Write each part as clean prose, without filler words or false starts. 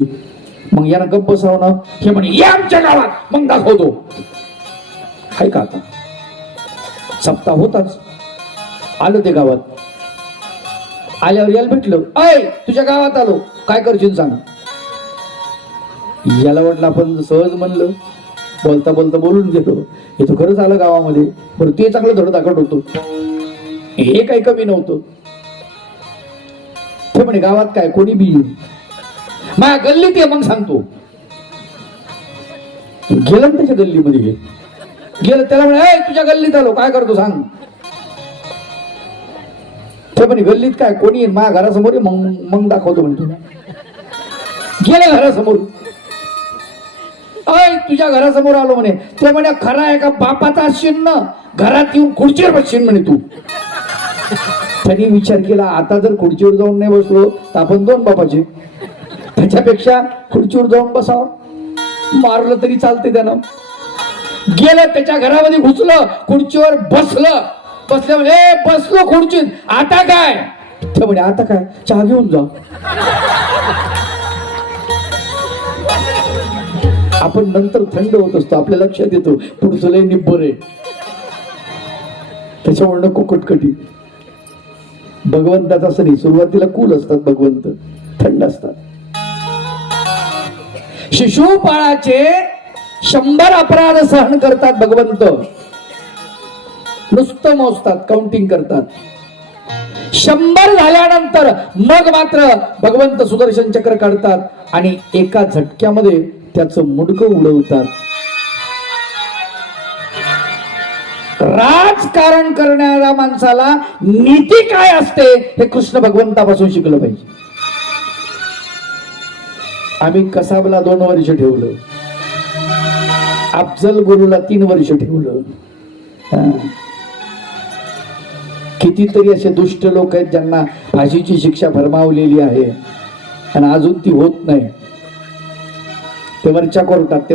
मग याला गप्प बसवणं हे म्हणे या आमच्या गावात मग दाखवतो. हाय का आता सप्ताह होताच. आलो ते गावात. आल्यावर याला भेटलं. अय तुझ्या गावात आलो काय करशील सांग. याला वाटलं आपण सहज म्हणलं बोलता बोलता बोलून गेलो. हे तो खरंच आलं गावामध्ये. बरं ते चांगलं धड दाखवत होतो. हे काही कमी नव्हतं. ते म्हणे गावात काय कोणी बी माझ्या गल्लीत ये मग सांगतो. गेलं त्याच्या गल्लीमध्ये गेलं. त्याला म्हणे तुझ्या गल्लीत आलो काय करतो सांग. ते म्हणे गल्लीत काय कोणी माझ्या घरासमोर मग दाखवतो म्हणतो. गेलं घरासमोर. अय तुझ्या घरासमोर आलो म्हणे. ते म्हणे खरा आहे का बापाचा असशील ना घरात येऊन खुर्चीवर बसशील म्हणे तू. त्यांनी विचार केला आता जर खुर्चीवर जाऊन नाही बसलो तर आपण दोन बापाचे. त्याच्यापेक्षा खुर्चीवर जाऊन बसावं. मारलं तरी चालते त्यानं. गेलं त्याच्या घरामध्ये घुसलं खुर्चीवर बसलं. बसल्या म्हणजे बसलो खुर्चीत आता काय. ते म्हणे आता काय चहा घेऊन जा. आपण नंतर थंड होत असतो आपल्या लक्षात येतो पुढचं लय निब्बर आहे. त्याच्यामुळे नको कटकटी. भगवंताचं असं नाही. सुरुवातीला कूल असतात भगवंत थंड असतात. शिशुपाळाचे 100 अपराध सहन करतात भगवंत. नुसतं मोजतात काउंटिंग करतात. 100 झाल्यानंतर मग मात्र भगवंत सुदर्शन चक्र काढतात आणि एका झटक्यामध्ये त्याचं मुडकं उडवतात. राजकारण करणाऱ्या माणसाला नीती काय असते हे कृष्ण भगवंतापासून शिकलं पाहिजे. आम्ही कसाबला 2 वर्ष ठेवलं. अफजल गुरुला 3 वर्ष ठेवलं. कितीतरी असे दुष्ट लोक आहेत ज्यांना फाशीची शिक्षा फरमावलेली आहे आणि अजून ती होत नाही. ते वरच्या कोर्टात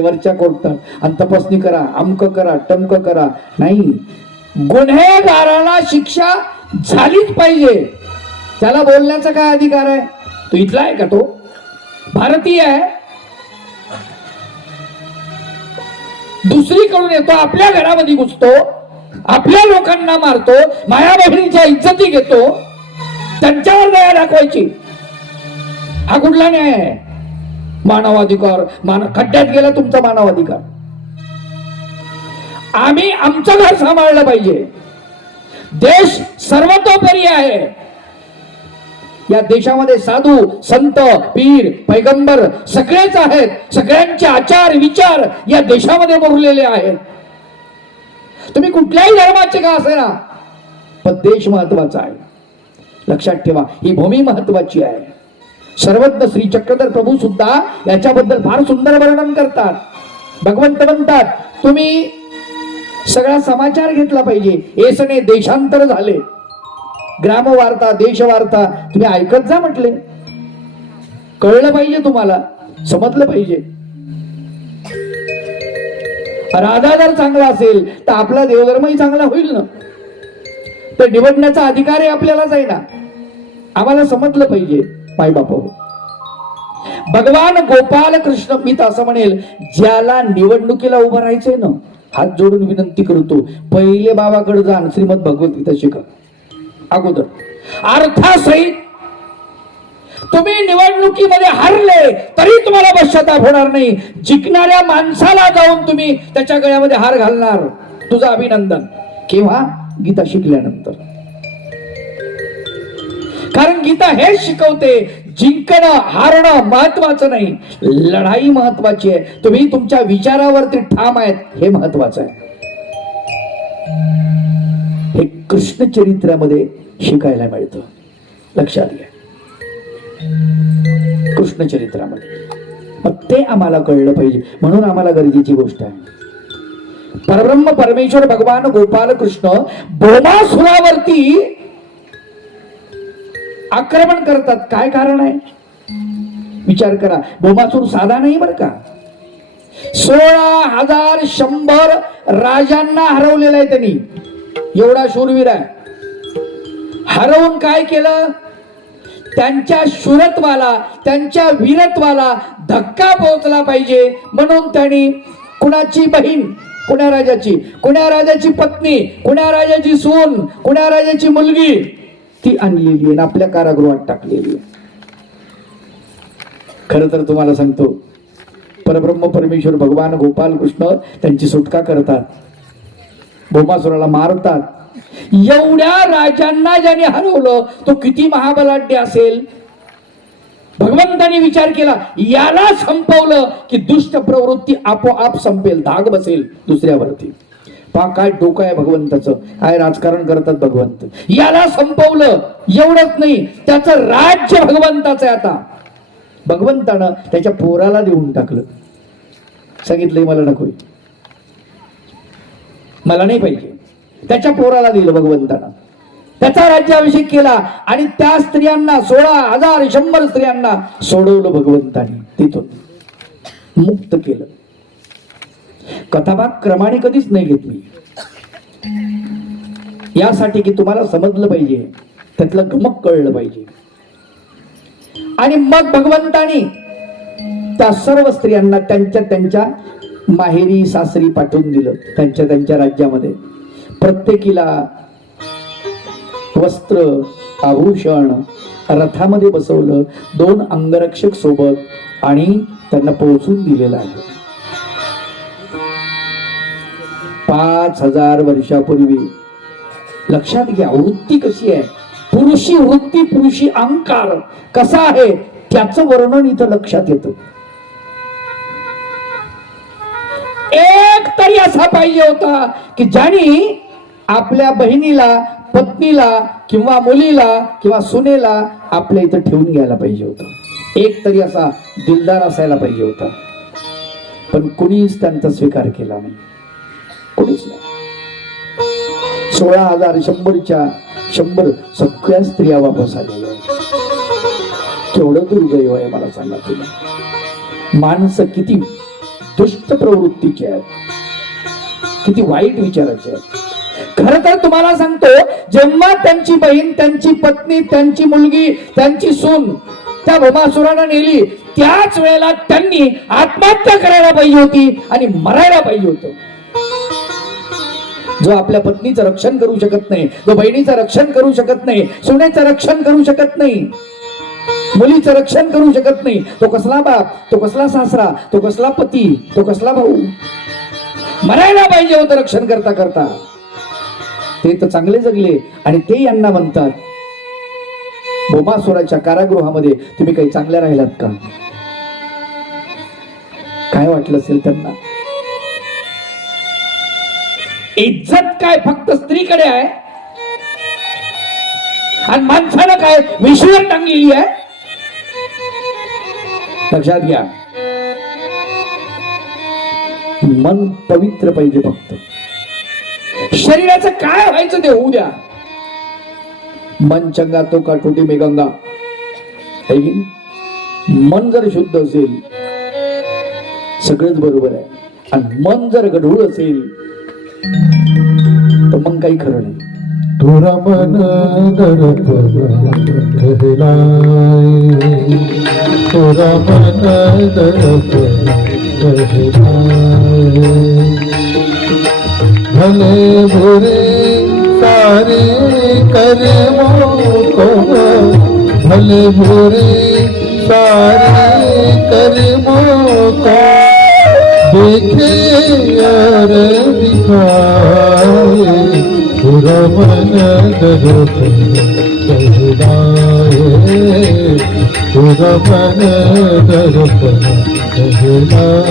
आणि तपासणी करा अमक करा टमक करा. नाही गुन्हेगाराला शिक्षा झालीच पाहिजे. त्याला बोलण्याचा काय अधिकार आहे. तो इथला आहे का तो भारतीय आहे. दुसरीकडून येतो आपल्या घरामध्ये घुसतो आपल्या लोकांना मारतो माया बहिणीच्या इज्जती घेतो त्यांच्यावर दया दाखवायची. हा कुठला न्याय आहे. मानवाधिकार खड्ड्यात गेला तुमचा मानवाधिकार. आम्ही आमचं घर सांभाळलं पाहिजे. देश सर्वतोपरी आहे. या देशामध्ये साधू संत पीर पैगंबर सगळेच आहेत. सगळ्यांचे आचार विचार या देशामध्ये मुरलेले आहेत. तुम्ही कुठल्याही धर्माचे का असेना पण देश महत्वाचा आहे. लक्षात ठेवा ही भूमी महत्वाची आहे. सर्वज्ञ श्री चक्रधर प्रभू सुद्धा याच्याबद्दल फार सुंदर वर्णन करतात. भगवंत म्हणतात तुम्ही सगळा समाचार घेतला पाहिजे. येसने देशांतर झाले. ग्रामवार्ता देशवार्ता तुम्ही ऐकत जा म्हटले. कळलं पाहिजे तुम्हाला समजलं पाहिजे. राधा जर चांगला असेल तर आपला देवधर्मही चांगला होईल ना. तर निवडण्याचा अधिकारही आपल्यालाच आहे ना. आम्हाला समजलं पाहिजे माई बापा. भगवान गोपाल कृष्ण मी तर असं म्हणेल ज्याला निवडणुकीला उभं राहायचंय ना हात जोडून विनंती करतो पहिले बाबाकडे जा श्रीमद भगवद्गीता शिका अगोदर अर्थासहित. तुम्ही निवडणुकीमध्ये हारले तरी तुम्हाला पश्चाताप होणार नाही. जिंकणाऱ्या माणसाला जाऊन तुम्ही त्याच्या गळ्यामध्ये हार घालणार. तुझं अभिनंदन. केव्हा गीता शिकल्यानंतर. कारण गीता हे शिकवते जिंकणं हारणं महत्वाचं नाही लढाई महत्वाची आहे. तुम्ही तुमच्या विचारावरती ठाम आहेत हे महत्वाचं आहे. हे कृष्ण चरित्रामध्ये शिकायला मिळतं. लक्षात घ्या कृष्ण चरित्रामध्ये. मग ते आम्हाला कळलं पाहिजे म्हणून आम्हाला गरजेची गोष्ट आहे. परब्रह्म परमेश्वर भगवान गोपाल कृष्ण भौमासुरावरती आक्रमण करतात. काय कारण आहे विचार करा. भौमासूर साधा नाही बर का. 16,100 राजांना हरवलेला आहे त्यांनी. एवढा शूरवीर आहे. हरवून काय केलं त्यांच्या शूरत्वाला, त्यांच्या वीरत्वाला धक्का पोहोचला पाहिजे म्हणून त्यांनी कुणाची बहीण, कुण्या राजाची पत्नी, कुण्या राजाची सून, कुण्या राजाची मुलगी ती आणलेली आणि आपल्या कारागृहात टाकलेली आहे. खरं तर तुम्हाला सांगतो, परब्रह्म परमेश्वर भगवान गोपाल कृष्ण त्यांची सुटका करतात, भौमासुराला मारतात. एवढ्या राजांना ज्याने हरवलं तो किती महाबलाढ्य असेल. भगवंतानी विचार केला, याला संपवलं की दुष्ट प्रवृत्ती आपोआप संपेल, धाग बसेल दुसऱ्यावरती. पहा काय डोकं आहे भगवंताचं, काय राजकारण करतात भगवंत. याला संपवलं, एवढंच नाही त्याचं राज्य भगवंताचं आहे. आता भगवंतानं त्याच्या पोराला देऊन टाकलं, सांगितलंय मला नकोय, मला नाही पाहिजे. त्याच्या पोराला दिलं भगवंतानं, त्याचा राज्याभिषेक केला आणि त्या स्त्रियांना 16,100 स्त्रियांना सोडवलं भगवंताने, तिथून मुक्त केलं. कथाभाग क्रमाने कधीच नाही घेतली, यासाठी की तुम्हाला समजलं पाहिजे, त्यातलं गमक कळलं पाहिजे. आणि मग भगवंतानी त्या सर्व स्त्रियांना त्यांच्या त्यांच्या माहेरी सासरी पाठवून दिलं. त्यांच्या त्यांच्या राज्यामध्ये प्रत्येकीला वस्त्र, आभूषण, रथामध्ये बसवलं, 2 अंगरक्षक सोबत आणि त्यांना पोहोचून दिलेलं आहे. 5000 वर्षापूर्वी. लक्षात घ्या वृत्ती कशी आहे, पुरुषी वृत्ती, पुरुषी अहंकार कसा आहे त्याचं वर्णन इथं लक्षात येतं. एक तरी असा पाहिजे होता की ज्याने आपल्या बहिणीला, पत्नीला किंवा मुलीला किंवा सुनेला आपल्या इथं ठेवून घ्यायला पाहिजे होता. एक तरी असा दिलदार असायला पाहिजे होता. पण कुणीच त्यांचा स्वीकार केला नाही, कुणीच नाही. 16,100च्या 100 सगळ्या स्त्रिया वापस आलेल्या आहेत. केवढं दुर्दैव आहे मला सांगा तुला. माणसं किती दुष्ट प्रवृत्तीचे आहेत, किती वाईट विचाराचे आहेत. खर तर तुम्हाला सांगतो, जेव्हा त्यांची बहीण, त्यांची पत्नी, त्यांची मुलगी, त्यांची सून त्या भौमासुरानं नेली, त्याच वेळेला त्यांनी आत्महत्या करायला पाहिजे होती आणि मरायला पाहिजे होतं. जो आपल्या पत्नीचं रक्षण करू शकत नाही, जो बहिणीचं रक्षण करू शकत नाही, सुनेचं रक्षण करू शकत नाही, मुलीचं रक्षण करू शकत नाही, तो कसला बाप, तो कसला सासरा, तो कसला पती, तो कसला भाऊ. मरायला पाहिजे होतं रक्षण करता करता. ते तर चांगले जगले आणि ते यांना म्हणतात, भौमासुराच्या कारागृहामध्ये तुम्ही काही चांगल्या राहिलात का? काय वाटलं असेल त्यांना? इज्जत काय फक्त स्त्रीकडे आहे आणि माणसानं काय विषयावर टांगलेली आहे? लक्षात घ्या, मन पवित्र पाहिजे. फक्त शरीराचं काय व्हायचं ते होऊ द्या. मन चंगा तो काठोटी में गंगा. मन जर शुद्ध असेल सगळंच बरोबर आहे, आणि मन जर गढूळ असेल तर मग काही खरं नाही. थोड़ा मन दर्द कहलाए, थोड़ा मन दर्द कहलाए, भले बुरे सारे कर्मों को, भले बुरे सारे कर्मों को देखे और दिखाए, पूरा मन दर्द कहलाए, पूरा मन दर्द कहलाए.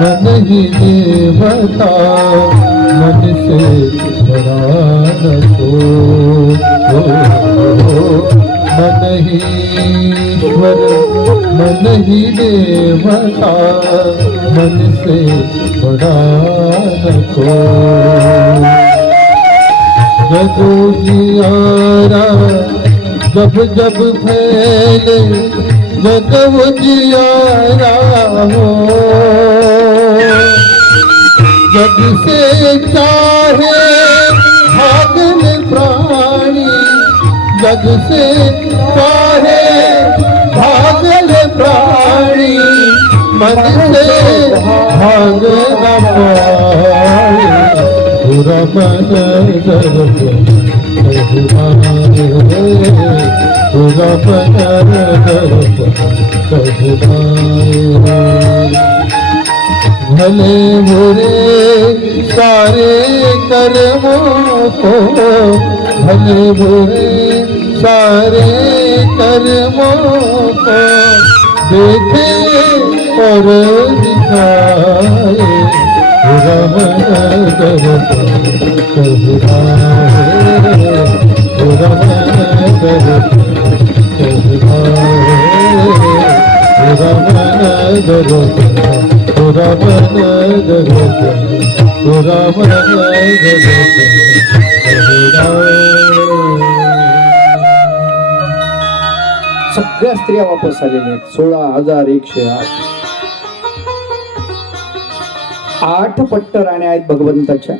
मन ही देवता, मन से बडा नको मन ही ईश्वर मन ही देवता मन से बडा नको जग जियारा जब जब फैले जग जियारा हो जग से चाहे भागले प्राणी जग से चाहे भागले प्राणी मन से भाग न पाए पूरा मन दर्द पूरा मन दर्द भले बुरे सारे कर्मों को भले बुरे सारे कर्मों को देखे और दिखाए पूरा मन दर्द पूरा मन दर्द पूरा मन दर्द पूरा मन दर्द पूरा मन सगळ्या स्त्रिया वापस आलेल्या आहेत 16,108 8 पट्ट राण्या आहेत भगवंताच्या.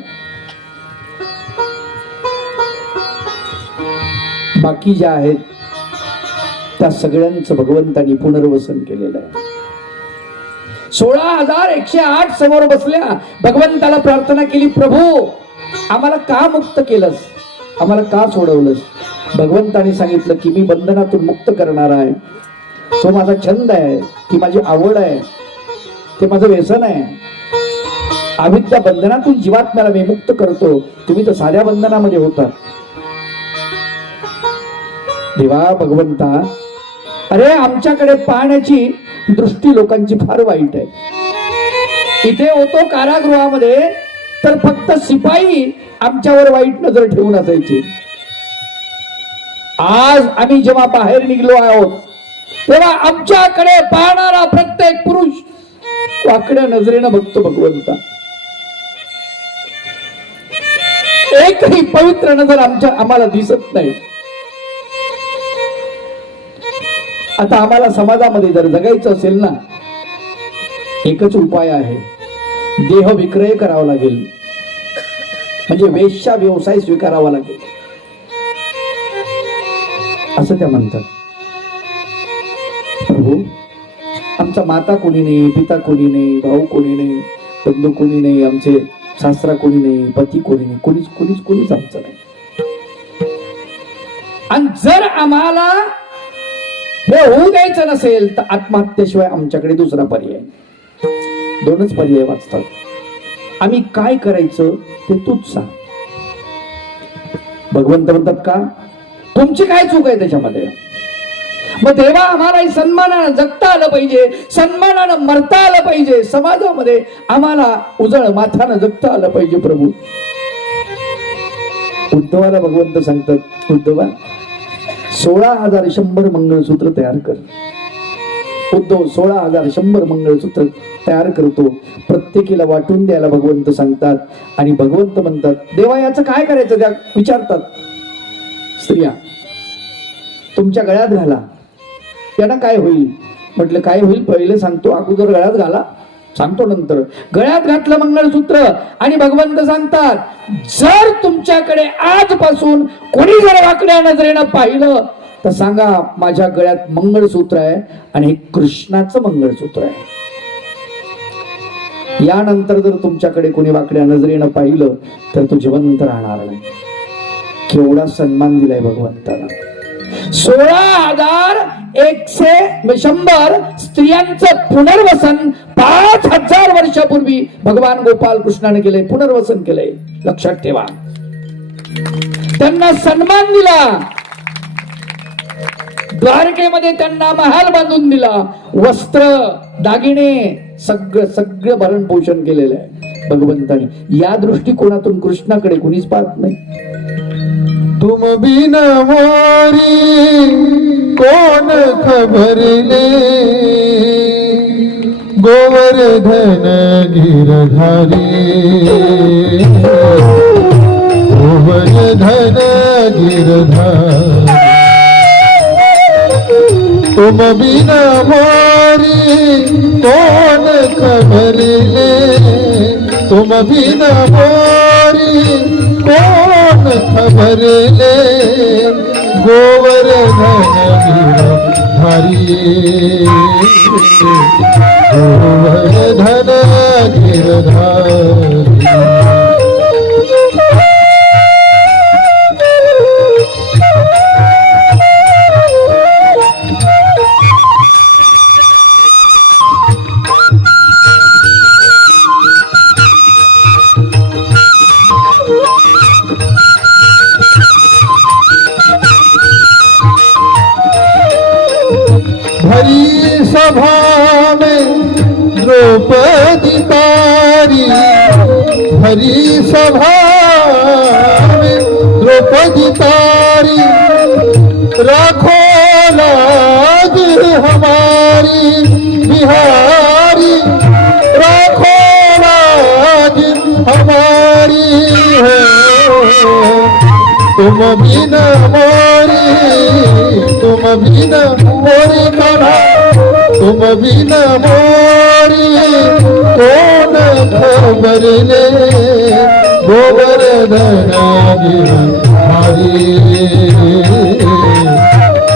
बाकी ज्या आहेत त्या सगळ्यांचं भगवंतानी पुनर्वसन केलेलं आहे. 16,108 समोर बसल्या भगवंताला प्रार्थना केली, प्रभू आम्हाला का मुक्त केलंस, आम्हाला का सोडवलंस. भगवंताने सांगितलं की मी बंधनातून मुक्त करणार आहे. तो माझा छंद आहे, ती माझी आवड आहे, ते माझं व्यसन आहे. अविद्या बंधनातून जीवात्म्याला मी मुक्त करतो. तुम्ही तर साध्या बंधनामध्ये होता. देवा भगवंता, अरे आमच्याकडे पाहण्याची दृष्टी लोकांची फार वाईट आहे. इथे होतो कारागृहामध्ये तर फक्त शिपाई आमच्यावर वाईट नजर ठेवून असायची. आज आम्ही जेव्हा बाहेर निघलो आहोत तेव्हा आमच्याकडे पाहणारा प्रत्येक पुरुष वाकड्या नजरेनं बघतो भगवंता. एकही पवित्र नजर आम्हाला दिसत नाही. आता आम्हाला समाजामध्ये जर जगायचं असेल ना, एकच उपाय आहे, देह विक्रय करावा लागेल, म्हणजे वेश्या व्यवसाय स्वीकारावा लागेल असं त्या म्हणतात. प्रभू आमचा माता कोणी नाही, पिता कोणी नाही, भाऊ कोणी नाही, बंधू कोणी नाही, आमचे सासरा कोणी नाही, पती कोणी नाही, कोणीच आमचं नाही. आणि जर आम्हाला हे होऊ द्यायचं नसेल तर आत्महत्येशिवाय आमच्याकडे दुसरा पर्याय, 2च पर्याय वाचतात. आम्ही काय करायचं ते तूच सांग. भगवंत म्हणतात का तुमची काय चूक आहे त्याच्यामध्ये. मग तेव्हा आम्हाला सन्मानानं जगता आलं पाहिजे, सन्मानानं मरता आलं पाहिजे, समाजामध्ये आम्हाला उजळ माथानं जगता आलं पाहिजे. प्रभू उद्धवाला भगवंत सांगतात, उद्धवा 16,100 मंगळसूत्र तयार कर. उद्धव 16,100 मंगळसूत्र तयार करतो. प्रत्येकीला वाटून द्यायला भगवंत सांगतात. आणि भगवंत म्हणतात, देवा याचं काय करायचं. त्या विचारतात स्त्रिया, तुमच्या गळ्यात घाला, त्यानं काय होईल. म्हटलं काय होईल पहिले सांगतो, अगोदर गळ्यात घाला, सांगतो नंतर. गळ्यात घातलं मंगळसूत्र आणि भगवंत सांगतात, जर तुमच्याकडे आजपासून कोणी जर वाकड्या नजरेनं पाहिलं तर सांगा माझ्या गळ्यात मंगळसूत्र आहे आणि हे कृष्णाचं मंगळसूत्र आहे. यानंतर जर तुमच्याकडे कोणी वाकड्या नजरेनं पाहिलं तर तो जिवंत राहणार नाही. केवढा सन्मान दिलाय भगवंताला. 16,100 स्त्रियांचं पुनर्वसन 5,000 वर्षापूर्वी भगवान गोपाल कृष्णाने केलंय, पुनर्वसन केलंय. लक्षात ठेवा. त्यांना सन्मान दिला, द्वारकेमध्ये त्यांना महाल बांधून दिला, वस्त्र दागिने सगळं भरण पोषण केलेलं आहे. भगवंताने या दृष्टिकोनातून कृष्णाकडे कुणीच पाहत नाही. तुम बिन मोरी कोण खबरले गोवर्धन गिरधारी गोवर्धन गिरधारी तुम बिन मोरी कोण खबरले तुम बिन मोरी कोण खबरले गोवर्धन गिरधारी गोवर्धन गिरधारी. भरी सभा में द्रौपदी तारी भरी सभा में द्रौपदी तारी राखो लाज हमारी बिहारी राखो लाज हमारी है तुम बिना मोरी तुम बिना मोरी कान्हा तुम बिना मोरी कौन खबर ले गोवर्धन गिरधारी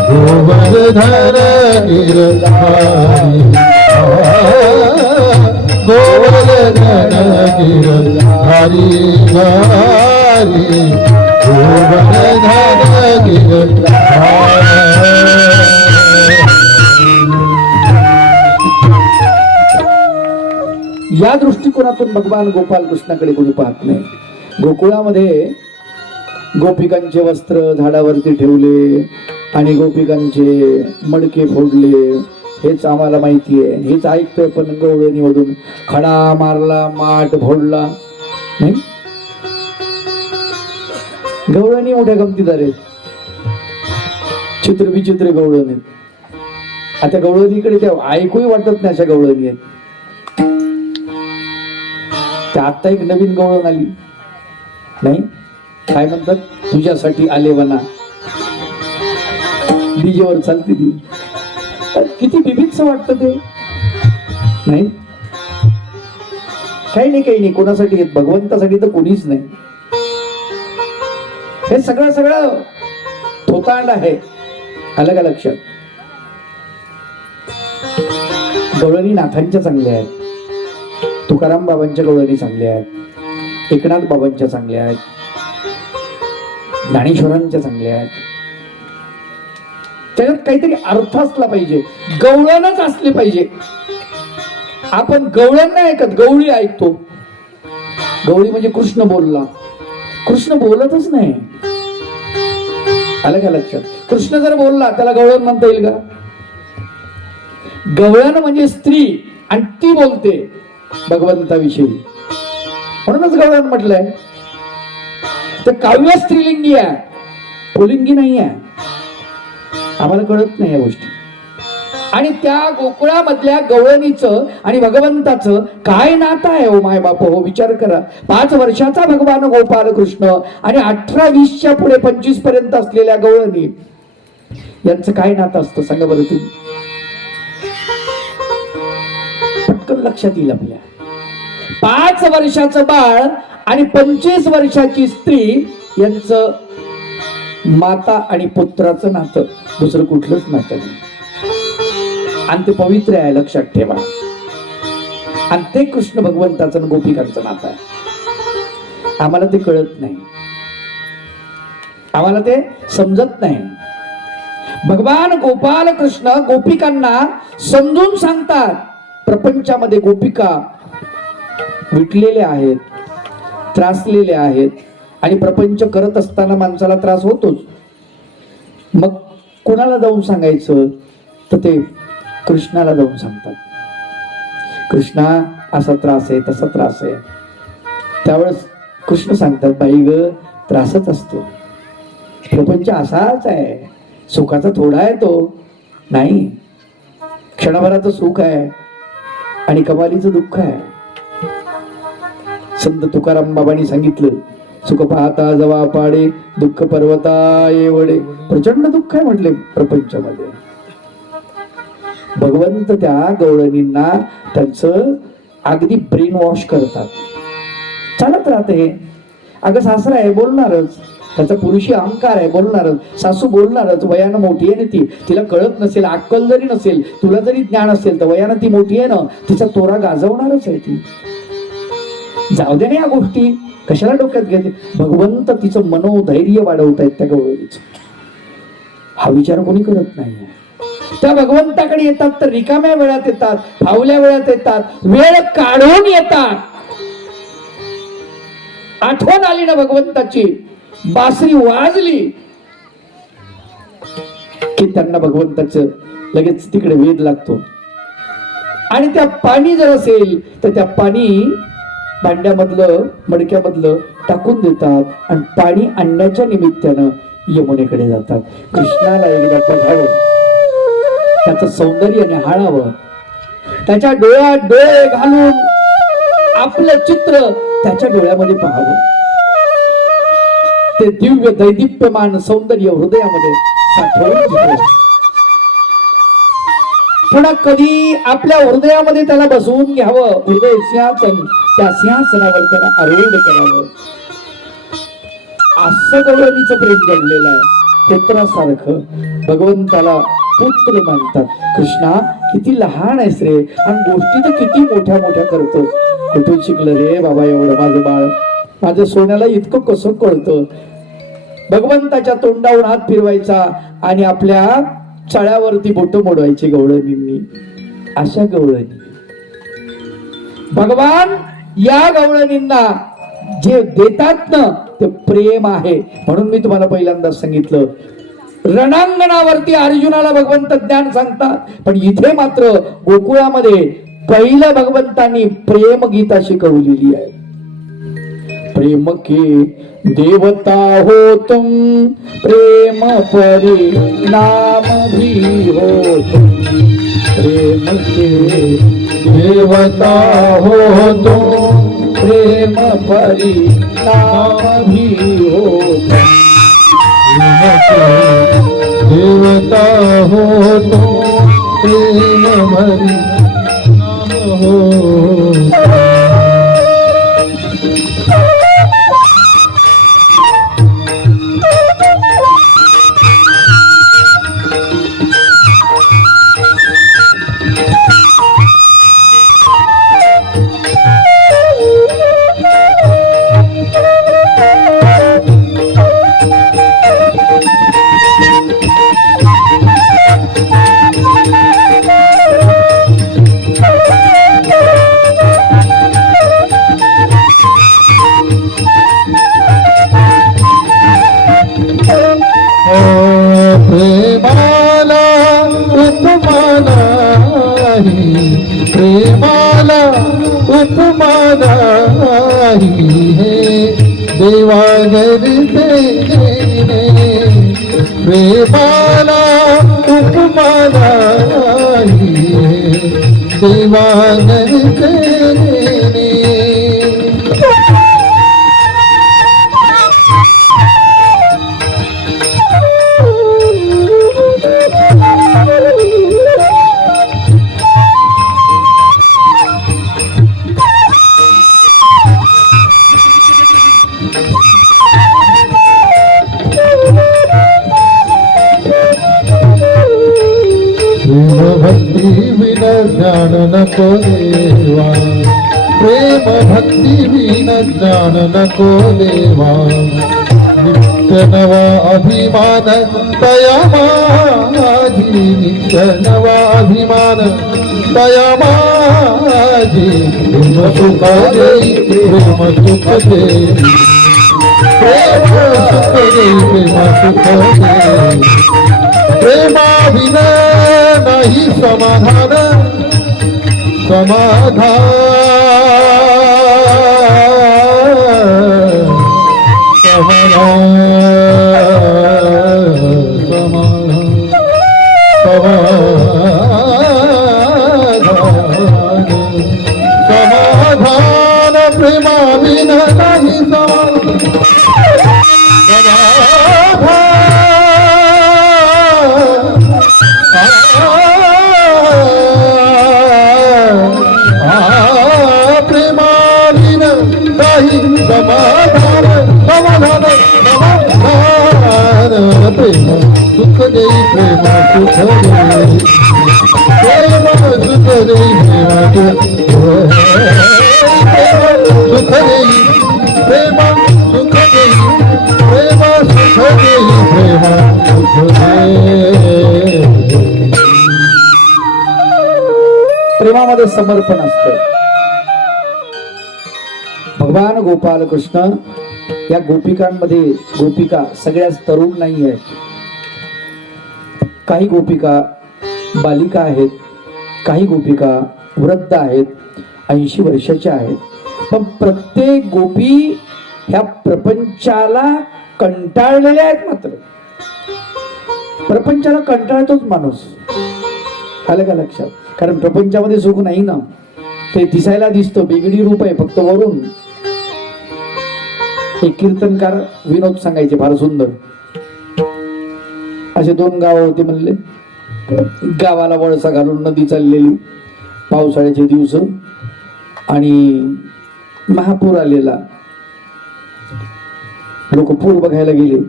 गोवर्धन गिरधारी गोवर्धन गिरधारी गोवर्धन गिरधारी. या दृष्टिकोनातून भगवान गोपाल कृष्णाकडे कोणी पाहत नाही. गोकुळामध्ये गोपिकांचे वस्त्र झाडावरती ठेवले आणि गोपिकांचे मडके फोडले हेच आम्हाला माहिती आहे, हेच ऐकतोय. पण गवळणीमधून खडा मारला माठ फोडला नाही. गवळणी मोठ्या गमतीदार आहेत, चित्र विचित्र गवळण आहेत. आता गवळणीकडे त्या ऐकूही वाटत नाही अशा गवळणी आहेत. त्या आता एक नवीन गवळण आली नाही, काय म्हणतात, तुझ्यासाठी आले वना, डीजेवर चालते ती. किती बिभत्स वाटतं ते नाही. काही नाही कोणासाठी, भगवंतासाठी तर कोणीच नाही. हे सगळं थोतांड आहे. आलं का लक्षात? गवळणी नाथांच्या चांगल्या आहेत, तुकाराम बाबांच्या गवळणी चांगल्या आहेत, एकनाथ बाबांच्या चांगल्या आहेत, ज्ञानेश्वरांच्या चांगल्या आहेत. त्याच्यात काहीतरी अर्थ असला पाहिजे, गवळणच असले पाहिजे. आपण गवळण नाही ऐकत, गवळी ऐकतो. गवळी म्हणजे कृष्ण बोलला, कृष्ण बोलतच नाही. आलं का लक्षात? कृष्ण जर बोलला त्याला गवळण म्हणता येईल का? गवळण म्हणजे स्त्री आणि ती बोलते भगवंताविषयी, म्हणूनच गवळण म्हटलंय. ते काव्य स्त्रीलिंगी आहे, पुलिंगी नाही आहे. आम्हाला कळत नाही या गोष्टी. आणि त्या गोकुळामधल्या गवळणीचं आणि भगवंताचं काय नातं आहे हो माय बाप हो? विचार करा. 5 वर्षाचा भगवान गोपाल कृष्ण आणि 18-20च्या पुढे 25 पर्यंत असलेल्या गवळणी यांचं काय नातं असतं सांगा बरं तुम्ही. पटकन लक्षात येईल आपल्या. 5 वर्षाचं बाळ आणि 25 वर्षाची स्त्री यांचं माता आणि पुत्राचं नातं, दुसरं कुठलंच नातं नाही. आणि ते पवित्र आहे, लक्षात ठेवा. आणि ते कृष्ण भगवंताचं आणि गोपिकांचं नातं आहे. आम्हाला ते कळत नाही, आम्हाला ते समजत नाही. भगवान गोपाल कृष्ण गोपिकांना समजून सांगतात. प्रपंचामध्ये गोपिका विटलेल्या आहेत, त्रासलेल्या आहेत. आणि प्रपंच करत असताना माणसाला त्रास होतोच. मग कुणाला जाऊन सांगायचं? तर ते कृष्णाला जाऊन सांगतात. कृष्णा असा त्रास आहे, तसा त्रास आहे. त्यावेळेस कृष्ण सांगतात, बाई ग, त्रासच असतो, प्रपंच असाच आहे, सुखाचा थोडा आहे तो नाही, क्षणभराचं सुख आहे आणि कमालीचं दुःख आहे. संत तुकाराम बाबांनी सांगितलं, सुख पाहता जवा पाडे, दुःख पर्वता एवढे. प्रचंड दुःख आहे म्हटले प्रपंचामध्ये. भगवंत त्या गवळणींना त्यांचं अगदी ब्रेन वॉश करतात. चालत राहते हे, अगं सासरा आहे बोलणारच, त्याचा पुरुषी अहंकार आहे बोलणारच, सासू बोलणारच, वयानं मोठी आहे ना ती, तिला कळत नसेल, अक्कल जरी नसेल, तुला जरी ज्ञान असेल तर वयानं ती मोठी आहे ना, तिचा तोरा गाजवणारच आहे ती. जाऊ दे ना या गोष्टी, कशाला डोक्यात घेते. भगवंत तिचं मनोधैर्य वाढवतायत त्या गवळणीचं. हा विचार कोणी करत नाही. त्या भगवंताकडे येतात तर रिकाम्या वेळात येतात, फावल्या वेळात येतात, वेळ काढून येतात. आठवण आली ना भगवंताची, बासरी वाजली की त्यांना भगवंताचं लगेच तिकडे वेध लागतो. आणि त्या पाणी जर असेल तर त्या पाणी भांड्यामधलं मडक्यामधलं टाकून देतात आणि पाणी आणण्याच्या निमित्तानं यमुनेकडे जातात. कृष्णाला एकदा बघावं, त्याचं सौंदर्य निहाळावं, त्याच्या डोळ्यात डोळे घालून आपलं चित्र त्याच्या डोळ्यामध्ये पाहावं. ते दिव्य दैदिप्यमान सौंदर्य हृदयामध्ये साठवून घेतलं. पुन्हा कधी आपल्या हृदयामध्ये त्याला बसवून घ्यावं, हृदय सिंहासन, त्या सिंहासनावर त्याला आरूढ करावं. असं गवळणीचं प्रेम घडलेलं आहे. पुत्रासारखं भगवंताला पुत्र मानतात. कृष्णा किती लहान आहेस रे, आणि गोष्टी तर किती मोठ्या मोठ्या करतो. कुठून शिकलं रे बाबा एवढं माझं बाळ, माझ्या सोन्याला इतकं कसं कळतं. भगवंताच्या तोंडावरून हात फिरवायचा आणि आपल्या चळ्यावरती बोट मोडवायची गवळणींनी. अशा गवळणी भगवान या गवळणींना जे देतात ना ते प्रेम आहे. म्हणून मी तुम्हाला पहिल्यांदाच सांगितलं, रणांगणावरती अर्जुनाला भगवंत ज्ञान सांगतात, पण इथे मात्र गोकुळामध्ये पहिलं भगवंतांनी प्रेम गीता शिकवलेली आहे. प्रेम के देवता हो तुम, प्रेम परी नाम भी हो तुम. प्रेम के देवता हो तुम, प्रेम परी नाम भी हो तुम. देवता हो तुम, प्रेम भरी नाम हो. प्रेमाला उपमा नाही, प्रेमाला उपमा नाही, हे देवागरते प्रेमाला उपमा नाही, देवागरते. भक्ती विन ज्ञान नको देवा, प्रेम भक्ती विन ज्ञान नको देवा. नित्य नवा अभिमान दया माझी, नित्य नवा अभिमान दया माझी. प्रेम सुख देई, प्रेम सुख देई, प्रेम सुख देई, प्रेम सुख देई. प्रेमा विना नाही समाधान, समाधान समाधान प्रेमाविन नाही प्रेमाविन नाही समाधान समाधान समाधान प्रेम सुख देई प्रेम सुख देई प्रेम सुख देई सुख देई प्रेम सुख देई प्रेम सुख देई प्रेम सुख देई. प्रेमामध्ये समर्पण असते. भगवान गोपाल कृष्ण या गोपिकांमध्ये गोपिका सगळ्याच तरुण नाही आहेत. काही गोपिका बालिका आहेत, काही गोपिका वृद्ध आहेत, 80 वर्षाच्या आहेत. पण प्रत्येक गोपी ह्या प्रपंचाला कंटाळलेल्या आहेत. मात्र प्रपंचाला कंटाळतोच माणूस, आलं का लक्षात? कारण प्रपंचामध्ये सुख नाही ना, ते दिसायला दिसतं, बेगडी रूप आहे फक्त वरून. एक कीर्तनकार विनोद सांगायचे फार सुंदर. असे 2 गाव होते म्हणले. गावाला वळसा घालून नदी चाललेली, पावसाळ्याचे दिवस आणि महापूर आलेला. लोक पूर बघायला गेले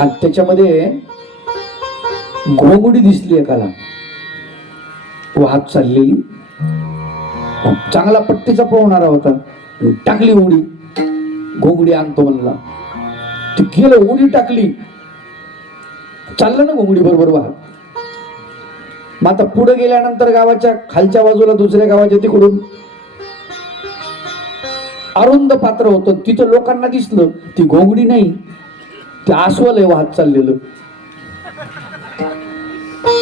आणि त्याच्यामध्ये घोंगडी दिसली एकाला वाहत चाललेली. चांगला पट्टीचा पोहणारा होता. टाकली उडी, घोंगडी आणतो म्हणला. ते गेलं, उडी टाकली, चाललं ना घोंगडी बरोबर वाहत. मग आता पुढे गेल्यानंतर गावाच्या खालच्या बाजूला दुसऱ्या गावाच्या तिकडून अरुंद पात्र होतं. तिथं लोकांना दिसलं ती घोंगडी नाही, ते अस्वल आहे वाहत चाललेलं.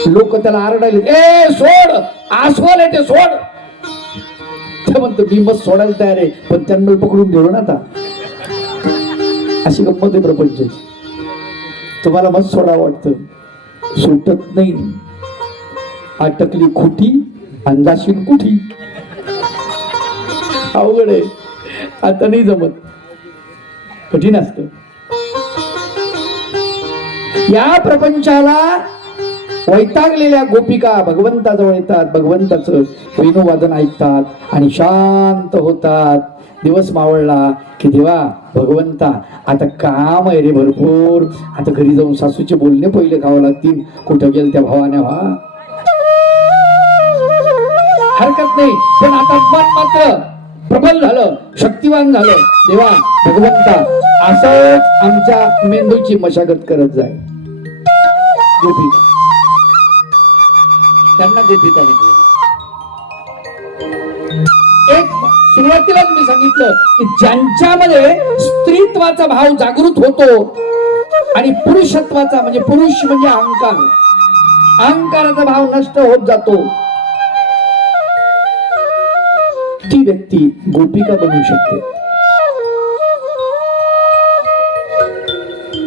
लोक त्याला आरडायले, ए सोड, अस्वल आहे ते, सोड. ते म्हणतो मी मस्त सोडायला तयार आहे, पण त्यांना पकडून घेऊ ना आता. अशी गंमत आहे प्रपंचाची. तुम्हाला मस्त सोडा वाटतं, सुटत नाही. अटकली खुटी अंदाशीन कुठी. अवघड आहे, आता नाही जमत, कठीण असत. या प्रपंचाला वैतागलेल्या गोपिका भगवंताजवळ येतात, भगवंताचं वेणुवादन ऐकतात आणि शांत होतात. दिवस मावळला की देवा भगवंता आता काम आहे रे भरपूर, आता घरी जाऊन सासूचे बोलणे पहिले खावं लागतील. कुठं गेल त्या भावाने व्हा, हरकत नाही, पण आता मन मात्र प्रबल झालं, शक्तिवान झालं. देवा भगवंता असंच आमच्या मेंदूची मशागत करत जाय. गोपिका, त्यांना गोपिका म्हटले. एक सुरुवातीलाच मी सांगितलं की ज्यांच्यामध्ये स्त्रीत्वाचा भाव जागृत होतो आणि पुरुषत्वाचा म्हणजे पुरुष म्हणजे अहंकार, अहंकाराचा भाव नष्ट होत जातो, ती व्यक्ती गोपिका बनू शकते.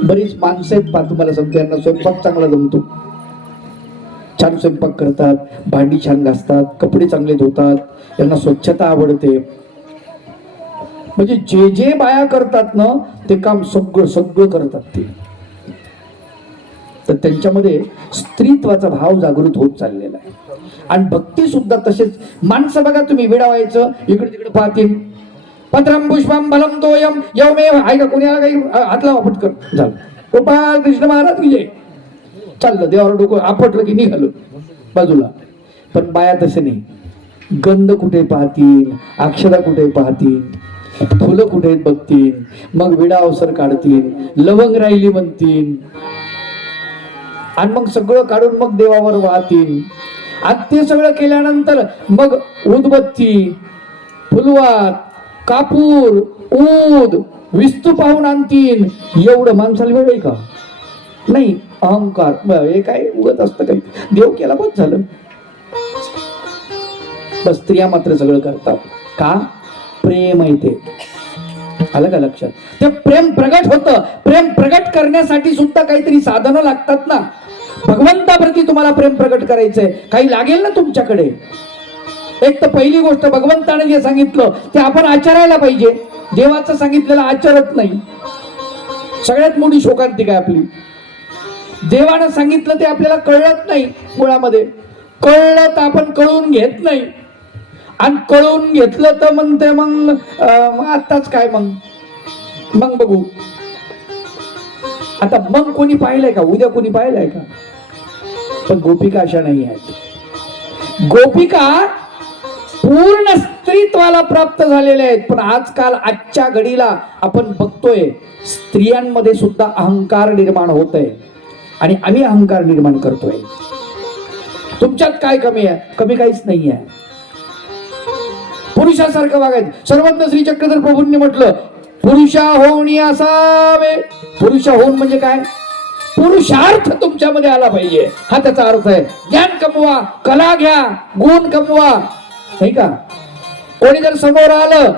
बरीच माणसं आहेत पहा, तुम्हाला सांगतो, यांना स्वयंपाक चांगला जमतो, छान स्वयंपाक करतात, भांडी छान घासतात, कपडे चांगले धुतात, यांना स्वच्छता आवडते. म्हणजे जे जे बाया करतात ना ते काम सगळं सगळं करतात ते. तर त्यांच्यामध्ये स्त्रीत्वाचा भाव जागृत होत चाललेला आहे. आणि भक्ती सुद्धा तसेच. माणसं बघा तुम्ही, वेडा व्हायचं, इकडे तिकडे पाहतील. पत्रम पुष्पम बलम तोयम यवमेव, आहे का कोणी आला काही हात लावा पटकन, झालं. गोपाल कृष्ण महाराज विजय, चाललं. देवावर डोकं आपटलं की निघालं बाजूला. पण बाया तसे नाही. गंध कुठे पाहतील, अक्षता कुठे पाहतील, फुलं कुठे बघतील, मग विडा अवसर काढतील, लवंग राहिली म्हणतील आणि मग सगळं काढून मग देवावर वाहतील. आणि ते सगळं केल्यानंतर मग उदबत्ती, फुलवात, कापूर, ऊद, विस्तू पाहून आणतील. एवढं माणसाला वेळ आहे का? नाही. अहंकार, हे काय उगत असतं काही, देव केला बस झालं. बस स्त्रिया मात्र सगळं करतात का? प्रेम आहे ते. आलं का लक्षात? ते प्रेम प्रगट होतं. प्रेम प्रगट करण्यासाठी सुद्धा काहीतरी साधनं लागतात ना. भगवंताप्रती तुम्हाला प्रेम प्रगट करायचंय, काही लागेल ना तुमच्याकडे. एक तर पहिली गोष्ट, भगवंताने जे सांगितलं ते आपण आचरायला पाहिजे. देवाचं सांगितलेलं आचरत नाही. सगळ्यात मोठी शोकांतिका आहे आपली. देवानं सांगितलं ते आपल्याला कळत नाही. मुळामध्ये कळलं तर आपण कळून घेत नाही, आणि कळून घेतलं तर म्हणते मग आत्ताच काय, मग बघू. आता मग कोणी पाहिलंय का? उद्या कोणी पाहिलंय का? पण गोपिका अशा नाही आहेत. गोपिका पूर्ण स्त्रीत्वाला प्राप्त झालेल्या आहेत. पण आजकाल आजच्या घडीला आपण बघतोय स्त्रियांमध्ये सुद्धा अहंकार निर्माण होत आहे, आणि आम्ही अहंकार निर्माण करतोय. तुमच्यात काय कमी आहे? कमी काहीच नाही आहे. पुरुषासारखं वागायचं. सर्वज्ञ श्री चक्रधर प्रभूंनी म्हटलं, पुरुषा होऊन असावे. पुरुषा होऊन म्हणजे काय? पुरुषार्थ तुमच्यामध्ये आला पाहिजे, हा त्याचा अर्थ आहे. ज्ञान कमवा, कला घ्या, गुण कमवा, नाही का? कोणी जर समोर आलं